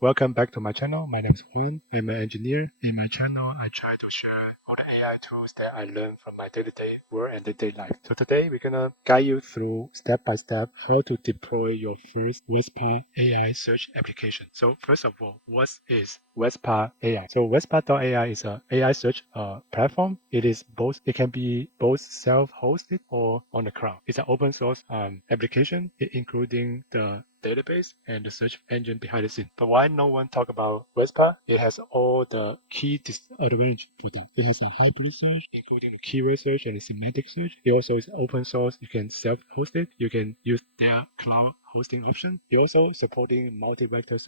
welcome back to my channel. My name is Juan. I'm an engineer. In my channel, I try to share all the AI tools that I learned from my day-to-day work and day-to-day life. So today we're gonna guide you through step by step how to deploy your first Vespa AI search application. So first of all, what is Vespa AI? So Vespa.ai is a AI search platform. It can be both self-hosted or on the cloud. It's an open source application, including the database and the search engine behind the scene. But why no one talk about Vespa? It has all the key disadvantage for that. It has a hybrid search, including the keyword search and the semantic search. It also is open source. You can self-host it. You can use their cloud hosting option. It also supporting multi-vector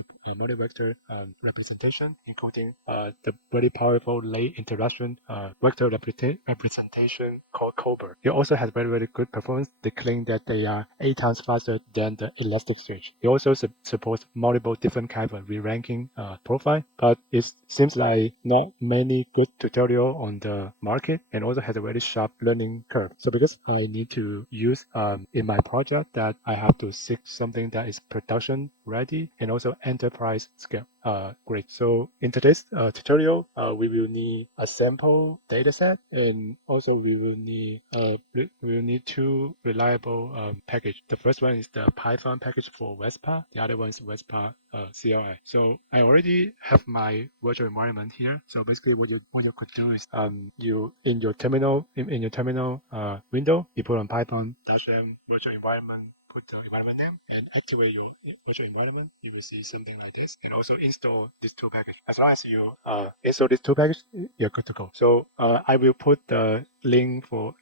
representation, including the very powerful late interaction vector representation called Cobra. It also has very good performance. They claim that they are 8 times faster than the Elasticsearch. It also supports multiple different kinds of re-ranking profile, but it seems like not many good tutorial on the market, and also has a very sharp learning curve. So because I need to use in my project that I have to seek something that is production ready and also enterprise scale. Great. So in today's tutorial, we will need a sample dataset, and also we will need two reliable package. The first one is the Python package for Vespa. The other one is Vespa CLI. So I already have my virtual environment here. So basically, what you could do is you in your terminal window, you put on Python -m virtual environment, put the environment name, and activate your virtual environment. You will see something like this, and also install these two packages. As long as you install these two packages, you're good to go. So I will put the link to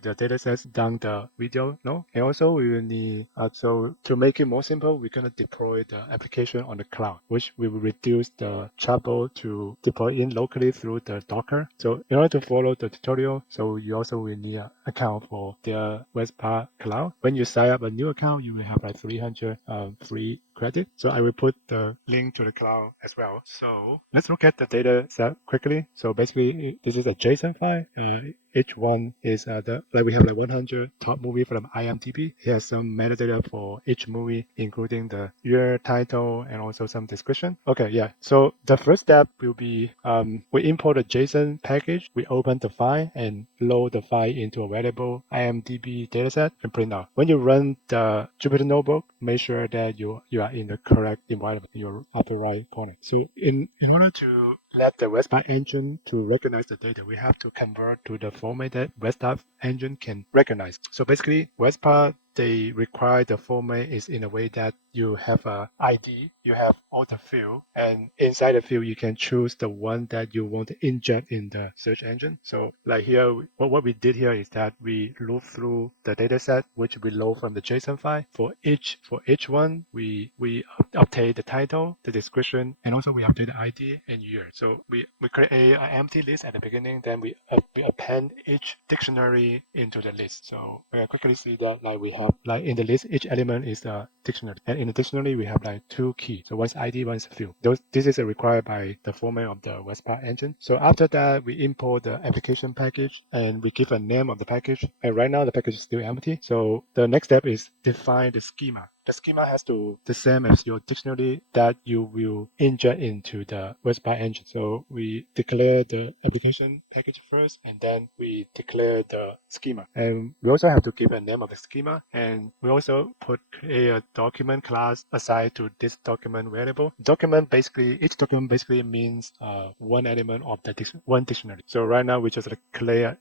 the datasets down the video no, and also we will need so to make it more simple, we're gonna deploy the application on the cloud, which we will reduce the trouble to deploy in locally through the Docker. So in order to follow the tutorial, so you also will need an account for the Vespa Cloud. When you sign up a new account, you will have like 300 free credit. So I will put the link to the cloud as well. So let's look at the data set quickly. So basically, this is a JSON file. Each one is we have like 100 top movie from IMDB. It has some metadata for each movie, including the year, title, and also some description. Okay, yeah. So the first step will be we import a JSON package. We open the file and load the file into a variable IMDB dataset and print out. When you run the Jupyter Notebook, make sure that you are in the correct environment in your upper right corner. So in order to let the Vespa engine to recognize the data, we have to convert to the format that Vespa engine can recognize. So basically, Vespa, they require the format is in a way that you have a ID, you have all the field, and inside the field you can choose the one that you want to inject in the search engine. So like here, what we did here is that we loop through the data set which we load from the JSON file. For each one, we update the title, the description, and also we update the ID and year. So we create an empty list at the beginning, then we append each dictionary into the list. So we can quickly see that like we have like in the list, each element is a dictionary, and in the dictionary we have like two keys. So one's ID, one's field. This is required by the format of the Vespa engine. So after that, we import the application package and we give a name of the package. And right now the package is still empty. So the next step is define the schema. The schema has to the same as your dictionary that you will inject into the Vespa engine. So we declare the application package first, and then we declare the schema. And we also have to give a name of the schema, and we also create a document class assigned to this document variable. Each document basically means one element of the one dictionary. So right now we just declare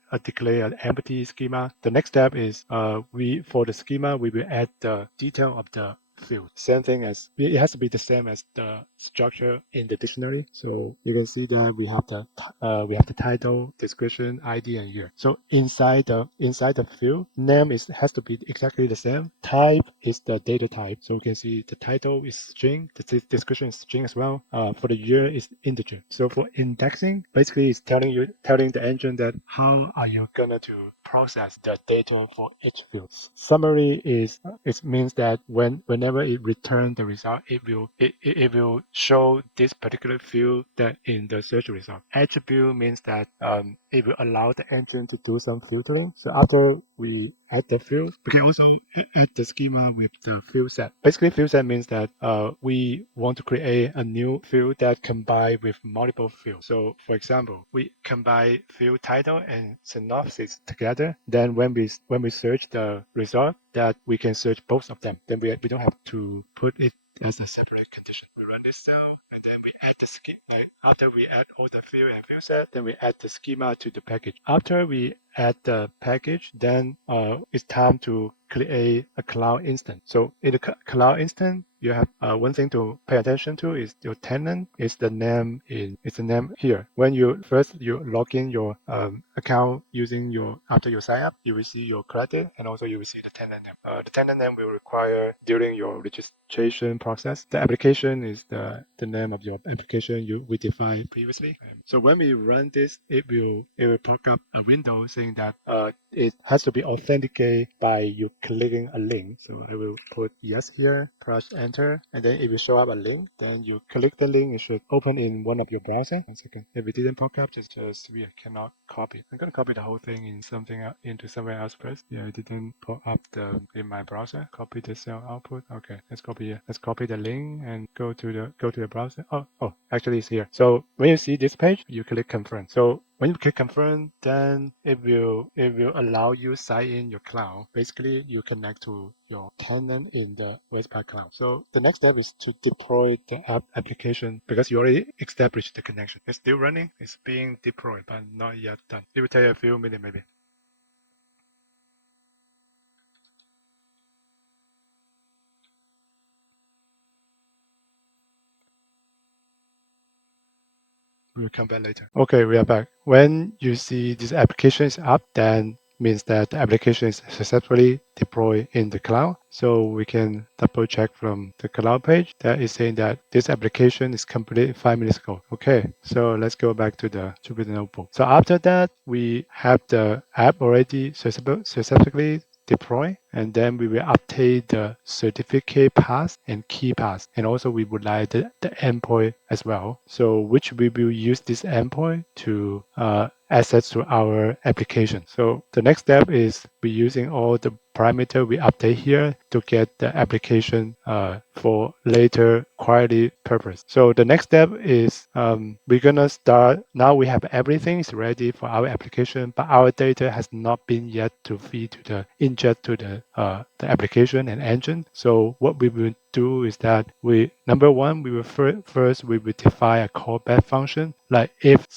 an empty schema. The next step is for the schema we will add the detail of the field. Same thing as it has to be the same as the structure in the dictionary. So you can see that we have the title, description, ID, and year. So inside the field, name has to be exactly the same. Type is the data type. So you can see the title is string, the description is string as well. For the year is integer. So for indexing, basically it's telling the engine that how are you gonna to process the data for each field. Summary is it means that whenever it returns the result, it will show this particular field that in the search result. Attribute means that it will allow the engine to do some filtering. So after we add the field. We can also add the schema with the field set. Basically, field set means that we want to create a new field that combine with multiple fields. So for example, we combine field title and synopsis together. Then when we search the result, that we can search both of them. Then we don't have to put it as a separate condition. We run this cell and then we add the schema. Like after we add all the field and field set, then we add the schema to the package. After we add the package, then it's time to create a cloud instance. So in the cloud instance, you have one thing to pay attention to is your tenant is the name here. When you log in your account using after you sign up, you will see your credit and also you will see the tenant name. The tenant name will require during your registration process. The application is the name of your application we defined previously. So when we run this, it will pop up a window saying that it has to be authenticated by you clicking a link. So I will put yes here, press enter, and then it will show up a link. Then you click the link, it should open in one of your browser. 1 second. If it didn't pop up, just we cannot copy. I'm gonna copy the whole thing into somewhere else first. Yeah, it didn't pop up in my browser. Copy the cell output. Okay, let's copy here. Let's copy the link and go to the browser. Oh, actually it's here. So when you see this page, you click confirm. So when you click confirm, then it will allow you sign in your cloud. Basically, you connect to your tenant in the Vespa Cloud. So the next step is to deploy the application because you already established the connection. It's still running. It's being deployed, but not yet done. It will take a few minutes maybe. We'll come back later. Okay, we are back. When you see this application is up, then means that the application is successfully deployed in the cloud. So we can double check from the cloud page that is saying that this application is completed 5 minutes ago. Okay, so let's go back to the Jupyter Notebook. So after that, we have the app already successfully deploy, and then we will update the certificate path and key path. And also we would like the endpoint as well. So which we will use this endpoint to access to our application. So the next step is we using all the parameter we update here to get the application for later query purpose. So the next step is we're gonna start. Now we have everything is ready for our application, but our data has not been yet to feed to the inject to the application and engine. So what we will do is that number one, we will first we will define a callback function. Like if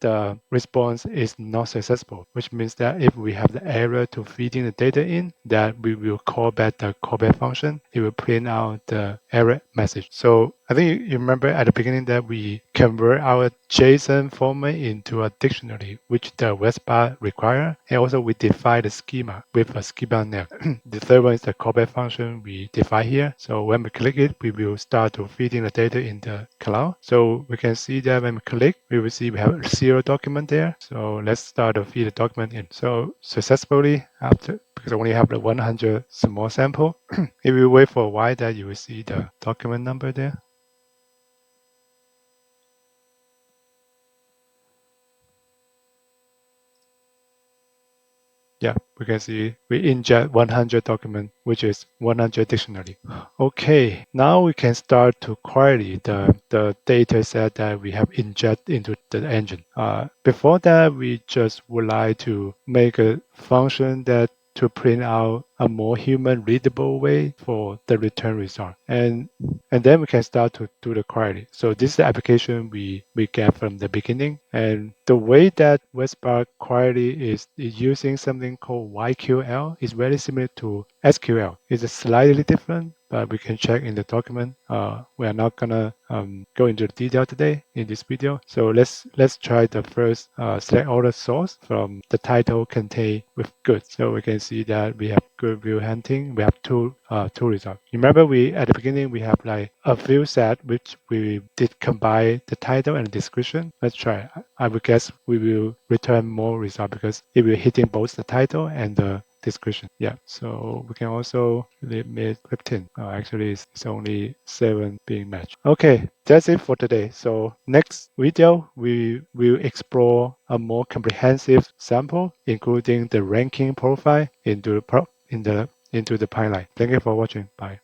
the response is not successful, which means that if we have the error to feeding the data in, that we will call back the callback function. It will print out the error message. So I think you remember at the beginning that we convert our JSON format into a dictionary, which the Vespa require. And also we define the schema with a schema name. The third one is the callback function we define here. So when we click it, we will start to feeding the data in the cloud. So we can see that when we click, we will see we have 0 document there. So let's start to feed the document in. So successfully after, because I only have the 100 small sample, if you wait for a while, that you will see the document number there. Yeah, we can see we inject 100 document, which is 100 dictionary. Okay, now we can start to query the data set that we have injected into the engine. Before that, we just would like to make a function that to print out a more human readable way for the return result. And then we can start to do the query. So this is the application we get from the beginning. And the way that Vespa query is using something called YQL is very similar to SQL. It's slightly different, but we can check in the document. We are not gonna go into the detail today in this video. So let's try the first select all the source from the title contain with good. So we can see that we have good view hunting. We have two results. Remember at the beginning we have like a view set which we did combine the title and the description. Let's try. I would guess we will return more result because it will hitting both the title and the description. Yeah, so we can also limit 15. Actually, it's only 7 being matched. Okay, that's it for today. So next video, we will explore a more comprehensive sample, including the ranking profile into the pipeline. Thank you for watching. Bye.